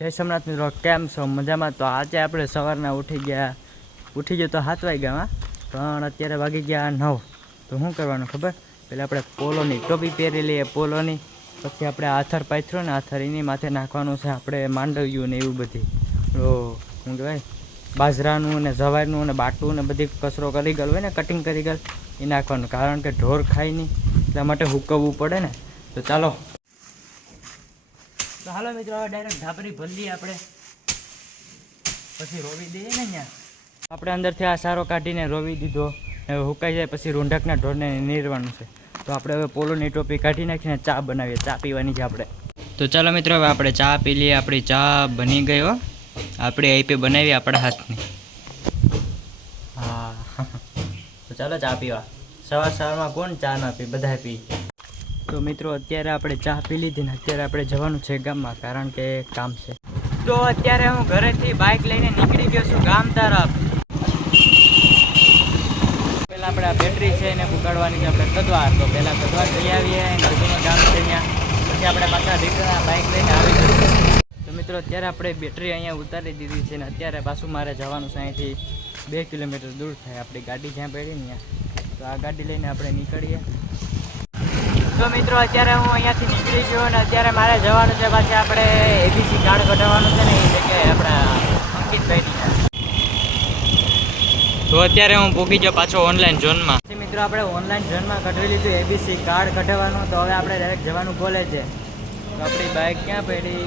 જય સોમનાથ મિત્રો, કેમ છો? મજામાં? તો આજે આપણે સવારના ઉઠી ગયો તો 7 વાગ્યામાં, પણ અત્યારે વાગી ગયા 9. તો શું કરવાનું ખબર? પહેલાં આપણે પોલોની ટોપી પહેરી લઈએ, પોલોની. પછી આપણે આથર પાથરો ને આથર એની માથે નાખવાનું છે આપણે માંડવ્યું ને એવું બધી. તો શું કહેવાય, બાજરાનું ને જવારનું ને બાટું ને બધી કચરો કરી ગયેલ હોય ને, કટિંગ કરી ગયેલ એ નાખવાનું, કારણ કે ઢોર ખાય નહીં એટલા માટે હુકવવું પડે ને. તો ચાલો, તો હાલો મિત્રો, ડાયરેક્ટ ઢાબરી ભરી આપણે, પછી રોવી દઈએ ને. અહીંયા આપણે અંદરથી આ સારો કાઢીને રોવી દીધો, હવે હુકાઈ જાય પછી રૂંઢકના ઢોરને નીરવાનું છે. તો આપણે હવે પોલોની ટોપી કાઢી નાખીને ચા બનાવીએ, ચા પીવાની છે આપણે. તો ચાલો મિત્રો, હવે આપણે ચા પી લઈએ. આપણી ચા બની ગઈ હો, આપણે અહીં બનાવી આપણા હાથની. હા, તો ચાલો ચા પીવા. સવારમાં કોણ ચા ના પી, બધા પી. તો મિત્રો, અત્યારે આપણે ચા પી લીધી ને અત્યારે આપણે જવાનું છે ગામમાં, કારણ કે કામ છે. તો અત્યારે હું ઘરેથી બાઇક લઈને નીકળી ગયો છું ગામ તરફ. પહેલાં આપણે આ બેટરી છે એને પુગાડવાની છે આપણે કદવાર. તો પહેલાં કદવાર જઈ આવીએ, નદીનું ગામ છે ત્યાં, પછી આપણે પાછા રિટર્ન બાઇક લઈને આવી જઈએ. તો મિત્રો, અત્યારે આપણે બેટરી અહીંયા ઉતારી દીધી છે ને અત્યારે પાછું મારે જવાનું છે. અહીંથી 2 કિલોમીટર દૂર થાય આપણી ગાડી જ્યાં પડી ને ત્યાં. તો આ ગાડી લઈને આપણે નીકળીએ. તો મિત્રો, અત્યારે હું અહીંયાથી નીકળી ગયો અને અત્યારે મારે જવાનું છે પાછા આપણે એબીસી કાર્ડ કઢાવવાનું છે ને એ જગ્યાએ આપણા અંકિતભાઈની. તો અત્યારે હું પૂકી ગયો પાછો ઓનલાઈન ઝોનમાં. પછી મિત્રો, આપણે ઓનલાઈન ઝોનમાં કઢાવી લીધું એબીસી કાર્ડ કઢાવવાનું. તો હવે આપણે ડાયરેક્ટ જવાનું કોલેજે. તો આપણી બાઇક ક્યાં પડી?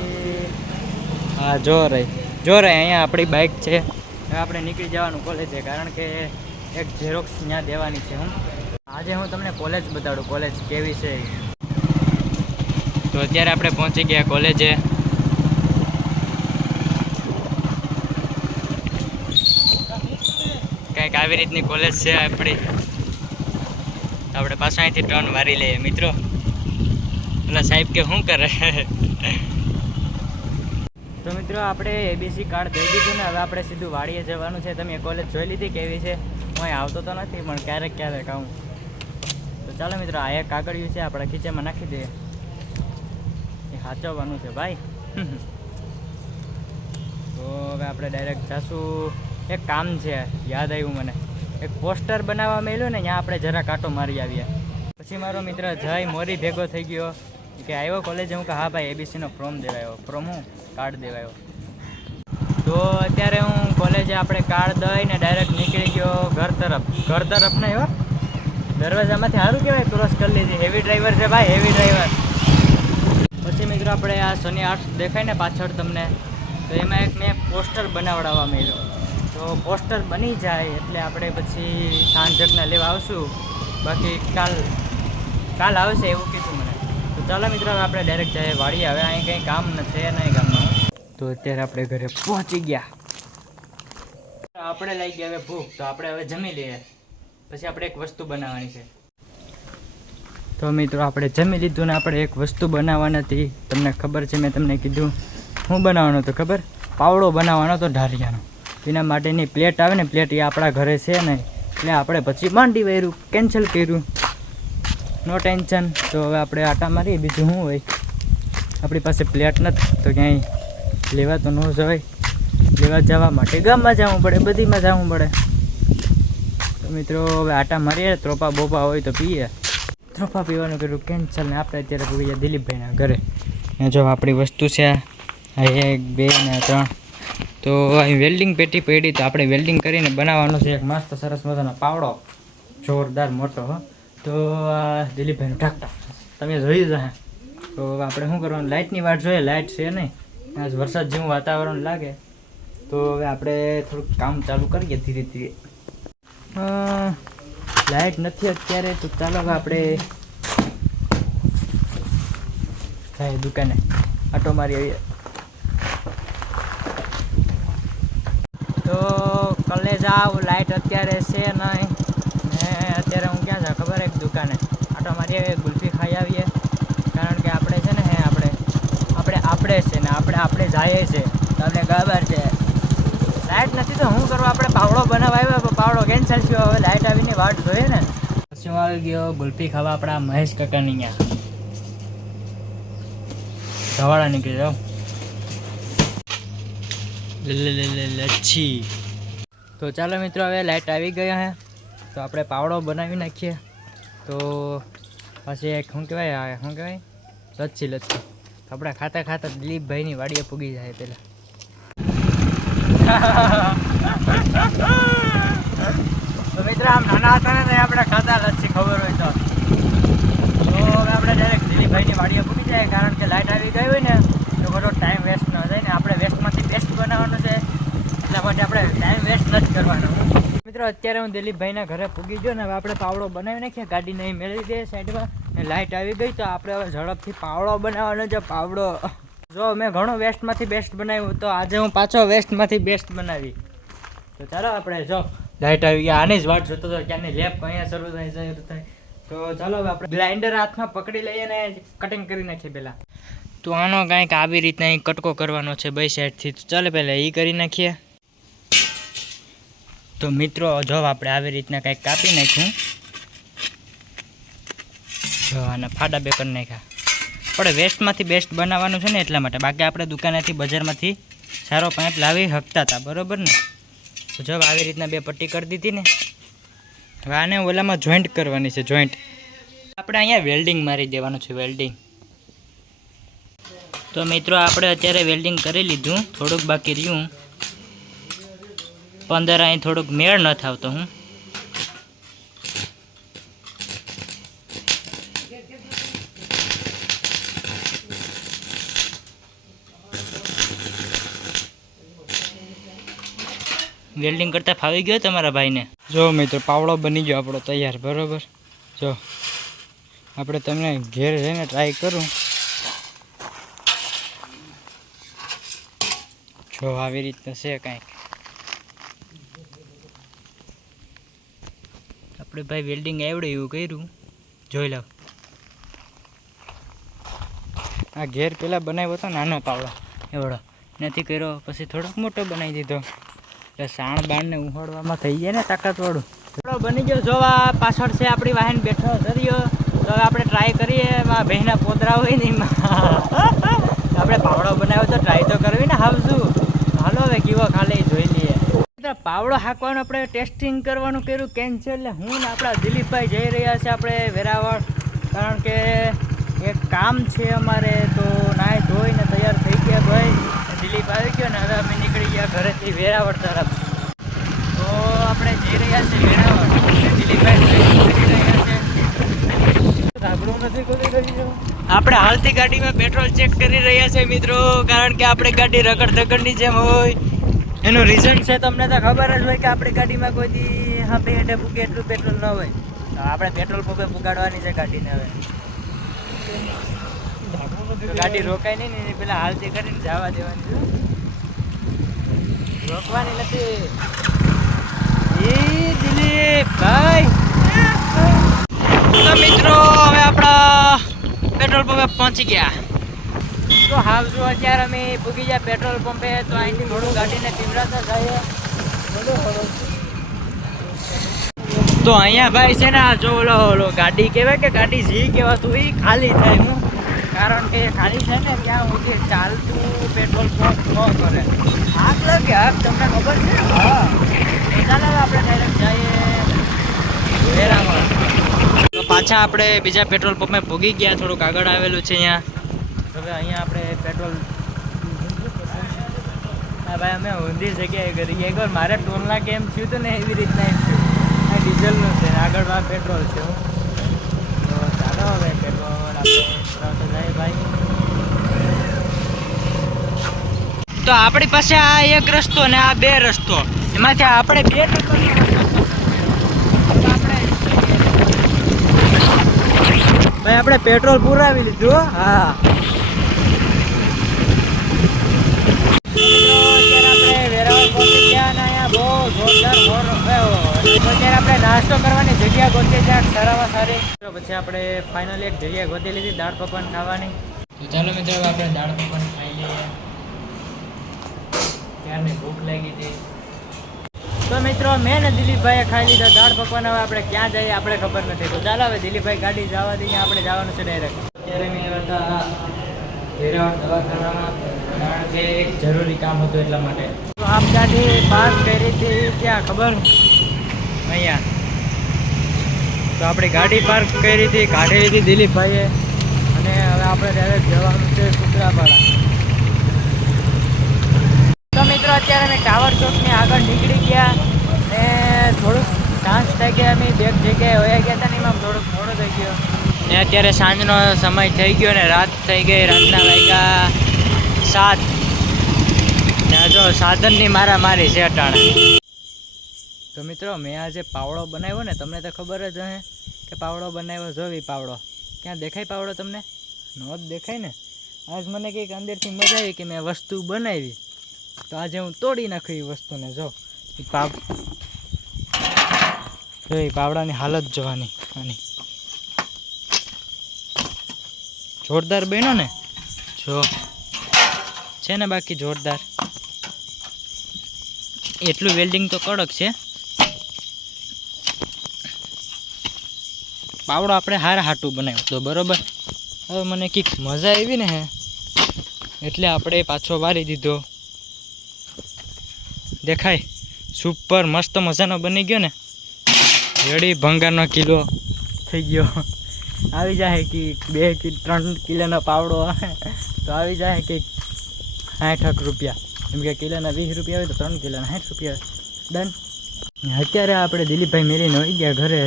હા, જો રહી અહીંયા આપણી બાઇક છે. હવે આપણે નીકળી જવાનું કોલેજે, કારણ કે એક ઝેરોક્સ ત્યાં દેવાની છે. આજે હું તમને કોલેજ બતાડું, કોલેજ કેવી છે. તો અત્યારે આપણે પહોંચી ગયા કોલેજે. કંઈક આવી રીતની કોલેજ છે આપણી. આપણે પાછું અહીંથી ટર્ન મારી લઈએ મિત્રો. એટલે સાહેબ કે શું કરે. તો મિત્રો, આપણે એબીસી કાર્ડ દઈ દીધું ને હવે આપણે સીધું વાડીએ જવાનું છે. તમે કોલેજ જોઈ લીધી કેવી છે? હું અહીં આવતો તો નથી, પણ ક્યારેક આવું. તો ચાલો મિત્રો, આ એક કાગળિયું છે આપણે ખીચામાં નાખી દઈએ. એ સાચવવાનું છે ભાઈ. તો હવે આપણે ડાયરેક્ટ જાશું. એક કામ છે, યાદ આવ્યું મને. એક પોસ્ટર બનાવવા મળ્યું ને, ત્યાં આપણે જરા કાંટો મારી આવીએ. પછી મારો મિત્ર જય મોરી ભેગો થઈ ગયો કે આવ્યો કોલેજ. હું કે હા ભાઈ, એબીસીનો ફોર્મ દેવાયો. ફોર્મ હું કાર્ડ દેવાયો. તો અત્યારે હું કોલેજે આપણે કાર્ડ દઈને ડાયરેક્ટ નીકળી ગયો ઘર તરફ નહીં હો, દરવાજામાંથી. સારું કહેવાય, ક્રોસ કરી લીધી. હેવી ડ્રાઈવર છે ભાઈ, હેવી ડ્રાઈવર. પછી મિત્રો, આપણે આ શનિ આર્ટ્સ દેખાય ને પાછળ તમને, તો એમાં એક મેં પોસ્ટર બનાવડાવવા મળ્યો. તો પોસ્ટર બની જાય એટલે આપણે પછી સાંજકના લેવા આવશું. બાકી કાલ આવશે એવું કીધું મને. તો ચાલો મિત્રો, હવે આપણે ડાયરેક્ટ જઈએ વાડીએ. હવે અહીં કંઈ કામ છે નહીં ગામમાં. તો અત્યારે આપણે ઘરે પહોંચી ગયા. આપણે લઈ ગયા હવે ભૂખ. તો આપણે હવે જમી લઈએ, પછી આપણે એક વસ્તુ બનાવવાની છે. તો મિત્રો, આપણે જમી લીધું ને આપણે એક વસ્તુ બનાવવાની હતી. તમને ખબર છે, મેં તમને કીધું શું બનાવવાનો હતો ખબર? પાવડો બનાવવાનો હતો ઢારિયાનો. એના માટેની પ્લેટ આવે ને, પ્લેટ એ આપણા ઘરે છે ને, એટલે આપણે પછી માંડી વાર્યું, કેન્સલ કર્યું. નો ટેન્શન. તો હવે આપણે આટા મારીએ, બીજું શું હોય. આપણી પાસે પ્લેટ નથી તો ક્યાંય લેવા તો ન જવાય. લેવા જવા માટે ગામમાં જવું પડે, બધીમાં જવું પડે. તો મિત્રો, હવે આટા મારીએ. ત્રોપા બોપા હોય તો પીએ. ત્રોપા પીવાનું કર્યું કેન્સલ ને આપણે અત્યારે પૂરી ગયા દિલીપભાઈના ઘરે. જો આપણી વસ્તુ છે આ 1 2 ને 3. તો અહીં વેલ્ડિંગ પેટી પડી, તો આપણે વેલ્ડિંગ કરીને બનાવવાનો છે એક મસ્ત સરસ મજાનો પાવડો, જોરદાર મોટો. તો દિલીપભાઈનું ટ્રેક્ટર તમે જોયું છે. તો આપણે શું કરવાનું, લાઇટની વાટ જોઈએ. લાઇટ છે નહીં, આજ વરસાદ જેવું વાતાવરણ લાગે. તો હવે આપણે થોડુંક કામ ચાલુ કરીએ ધીરે ધીરે. લાઇટ નથી અત્યારે, તો ચાલો હવે આપણે જાય દુકાને આટો મારી આવીએ. તો કોલેજ આવું, લાઇટ અત્યારે છે નહીં ને અત્યારે હું ક્યાં જાઉં ખબર? એક દુકાને આટો મારી આવીએ, ગુલ્ફી ખાઈ આવીએ. કારણ કે આપણે છે ને આપણે છે ને આપણે જઈએ છે તો આપણે ખબર છે. લાઇટ નથી તો શું કરવા? આપણે પાવડો બનાવવા આવ્યો, પાવડો કેન્સલ થયો. હવે લાઇટ આવીને વાટ જોઈએ ને. પછી હું આવી ગયો ગુલ્ફી ખાવા આપણા મહેશ કાકાની ત્યાં. ધવાડા નીકળી જાઓ. લચ્છી. તો ચાલો મિત્રો, હવે લાઇટ આવી ગયા હે તો આપણે પાવડો બનાવી નાખીએ. તો પછી એક શું કહેવાય લચ્છી આપણે ખાતા ખાતા દિલીપભાઈની વાડીએ પૂગી જાય પેલા. તો મિત્રો, આમ નાના હતા ને આપણે ખાતા લચ્છી, ખબર હોય તો હવે આપણે ડાયરેક્ટ દિલીપભાઈની વાડીએ પૂગી જાય. કારણ કે લાઇટ આવી ગઈ હોય ને તો બધો ટાઈમ વેસ્ટ ન જાય ને. આપણે વેસ્ટમાંથી બેસ્ટ બનાવવાનું છે, એટલા માટે આપણે ટાઈમ વેસ્ટ નથી કરવાનો. મિત્રો, અત્યારે હું દિલીપભાઈના ઘરે પૂગી ગયો ને હવે આપણે પાવડો બનાવી નાખીએ. ગાડીને અહીં મેળવી દઈએ સાઈડમાં. લાઇટ આવી ગઈ તો આપણે હવે ઝડપથી પાવડો બનાવવાનો છે. પાવડો જો મેં ઘણું વેસ્ટમાંથી બેસ્ટ બનાવ્યું, તો આજે હું પાછો વેસ્ટમાંથી બેસ્ટ બનાવી. તો ચાલો આપણે જો લાઇટ આવી ગયા, આની જ વાટ જોતો હતો ક્યાંની લેપ અહીંયા શરૂ થાય. તો ચાલો હવે આપણે ગ્રાઇન્ડર હાથમાં પકડી લઈએ ને કટિંગ કરી નાખીએ પહેલાં. તો આનો કાંઈક આવી રીતના અહીં કટકો કરવાનો છે બે સાઈડથી. તો ચાલો પહેલાં એ કરી નાખીએ. તો મિત્રો, જો આપણે આવી રીતના કંઈક કાપી નાખ્યું. જો આના ફાડા બે કરી નાખ્યા. આપણે વેસ્ટમાંથી બેસ્ટ બનાવવાનું છે ને એટલા માટે. બાકી આપણે દુકાનેથી બજારમાંથી સારો પાઇપ લાવી શકતા હતા, બરાબર ને. તો જો આવી રીતના બે પટ્ટી કરી દીધી ને. હવે આને ઓલામાં જોઈન્ટ કરવાની છે. જોઈન્ટ આપણે અહીંયા વેલ્ડિંગ મારી દેવાનું છે, વેલ્ડિંગ. તો મિત્રો, આપણે અત્યારે વેલ્ડિંગ કરી લીધું, થોડુંક બાકી રહ્યું. 15 અહીં થોડુંક મેળ ન થાવતો હું. વેલ્ડિંગ કરતા ફાવી ગયો તમારા ભાઈને. જો મિત્રો, પાવડો બની ગયો આપણો તૈયાર, બરાબર. જો આપણે તમને ઘેર જઈને ટ્રાય કરું. જો આવી રીતના છે કાંઈક. આપણે ભાઈ વેલ્ડિંગ આવડે એવું કર્યું, જોઈ લો. આ ઘેર પહેલાં બનાવ્યો હતો નાનો પાવડો એવડો, નથી કર્યો. પછી થોડોક મોટો બનાવી દીધો. એટલે સાણ બાણને ઉહાડવામાં થઈ જાય ને તાકાતવાળું. થોડો બની ગયો. જોવા પાછળ છે આપણી વાહન બેઠો ધર્યો. તો હવે આપણે ટ્રાય કરીએ. એમાં ભેંના પોદરા હોય ને એમાં આપણે પાવડો બનાવ્યો તો ટ્રાય તો કરવી ને. હાવશું હાલો હવે કેવો ખાલી જોઈ લઈએ. પાવડો હાંકવાનું આપણે ટેસ્ટિંગ કરવાનું કર્યું કેન્સલ. એટલે હું ને આપણા દિલીપભાઈ જઈ રહ્યા છે આપણે વેરાવળ. કારણ કે એક કામ છે અમારે. તો નાહી ધોઈને તૈયાર થઈ ગયા ભાઈ. દિલીપ આવી ગયો ને હવે અમે નીકળી ગયા ઘરેથી વેરાવળ તરફ. તો આપણે જઈ રહ્યા છીએ વેરાવળ. દિલીપભાઈ આપણે હાલતી ગાડીમાં પેટ્રોલ ચેક કરી રહ્યા છે મિત્રો. કારણ કે આપણે ગાડી રગડ ધગડની જેમ હોય. એનું રીઝન છે તમને તો ખબર જ હોય કે આપણી ગાડીમાં કોઈ દી હા પેટે પૂગે એટલું પેટ્રોલ ન હોય. તો આપણે પેટ્રોલ પંપે પુગાડવાની છે ગાડીને. હવે ગાડી રોકાય નહીં ને પેલા હાલતી કરીને જવા દેવાની, રોકવાની નથી. એ દિલીપભાઈ. તો મિત્રો, હવે આપણા પેટ્રોલ પંપે પહોંચી ગયા. તો હાવજો અત્યારે અમે પૂગી ગયા પેટ્રોલ પંપે. તો અહીંથી થોડું ગાડીને પીવડાતા જઈએ. તો અહીંયા ભાઈ છે ને, જો ઓલો ગાડી કહેવાય કે ગાડી જી કહેવાતું એ ખાલી થાય. હું કારણ કે ખાલી છે ને ત્યાં સુધી ચાલતું પેટ્રોલ પંપ ન કરે. આગ લાગે આગ, તમને ખબર છે? હા. તો ચાલો આપણે ડાયરેક્ટ જઈએ વેરાવળ. તો પાછા આપણે બીજા પેટ્રોલ પંપે પૂગી ગયા. થોડુંક આગળ આવેલું છે અહીંયા. હવે અહીંયા આપણે પેટ્રોલ. હા ભાઈ, અમે ઊંધી જગ્યાએ કરી. એકવાર મારે ટોલના કેમ થયું હતું ને એવી રીતના એમ થયું. આ ડીઝલનું છે, આગળ પેટ્રોલ છે. તો ચાલો હવે પેટ્રોલ આપણે જાય ભાઈ. તો આપણી પાસે આ એક રસ્તો ને આ બે રસ્તો, એમાંથી આપણે બે ભાઈ આપણે પેટ્રોલ પુરાવી લીધું. હા, અત્યારે આપણે નાસ્તો કરવાની જગ્યા ગોતી જ્યાં સારામાં સારી. પછી આપણે ફાઇનલી એક જગ્યા ગોતી લીધી દાળ પકવાન ખાવાની. તો ચાલો મિત્રો, હવે આપણે દાળ પકવાન ખાઈ લઈએ. ત્યારની ભૂખ લાગી હતી. તો મિત્રો, મેં ને દિલીપભાઈએ ખાઈ લીધા દાળ પકવાન. હવે આપણે ક્યાં જઈએ આપણે ખબર નથી. તો ચાલો હવે દિલીપભાઈ ગાડી જવા દઈએ, આપણે જવાનું છે ડાયરેક્ટ. અત્યારે મેં હતા વેરાવળ દવાખાનામાં. કારણ કે એક જરૂરી કામ હતું એટલા માટે. તો આપ ગાડી પાર્ક કરી હતી ક્યાં ખબર? અહીંયા. તો આપણી ગાડી પાર્ક કરી હતી, કાઢી લીધી દિલીપભાઈએ, અને હવે આપણે ડાયરેક્ટ જવાનું છે સૂત્રાપાડા. તો મિત્રો અત્યારે અમે ટાવર ચોકની આગળ નીકળી ગયા ને થોડુંક ચાન્સ થઈ ગયા. અમે બે જગ્યાએ વયા ગયા હતા ને એમાં થોડોક મોડો થઈ ગયો ને અત્યારે સાંજનો સમય થઈ ગયો ને રાત થઈ ગઈ. રાતના વાગ્યા 7 ને જો સાધનની મારી છે અટાણે. તો મિત્રો મેં આજે પાવડો બનાવ્યો ને, તમને તો ખબર જ હશે કે પાવડો બનાવ્યો. જોવી પાવડો ક્યાં દેખાય? પાવડો તમને ન જ દેખાય ને. આજ મને કંઈક અંદરથી મજા આવી કે મેં વસ્તુ બનાવી, તો આજે હું તોડી નાખી એ વસ્તુને. જો એ પાવડાની હાલત જોવાની આની. જોરદાર બન્યો ને, જો છે ને બાકી જોરદાર. એટલું વેલ્ડિંગ તો કડક છે. પાવડો આપણે હાટું બનાવ્યો તો બરોબર. હવે મને કંઈક મજા આવી ને એટલે આપણે પાછો વારી દીધો. દેખાય સુપર મસ્ત મજાનો બની ગયો ને. રેડી ભંગારનો કિલો થઈ ગયો. આવી જાય કે 2 કે 3 કિલોનો પાવડો તો આવી જાય કે 60 રૂપિયા. એમ કે કિલોના 20 રૂપિયા હોય તો 3 કિલોના 60 રૂપિયા ડન. અત્યારે આપણે દિલીપભાઈ મેરીને હોઈ ગયા ઘરે.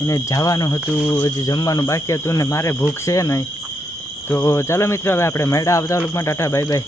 એને જવાનું હતું, હજી જમવાનું બાકી હતું ને મારે ભૂખ છે નહીં. તો ચાલો મિત્રો હવે આપણે મળ્યા આવતા લોકમાં. Tata bye bye.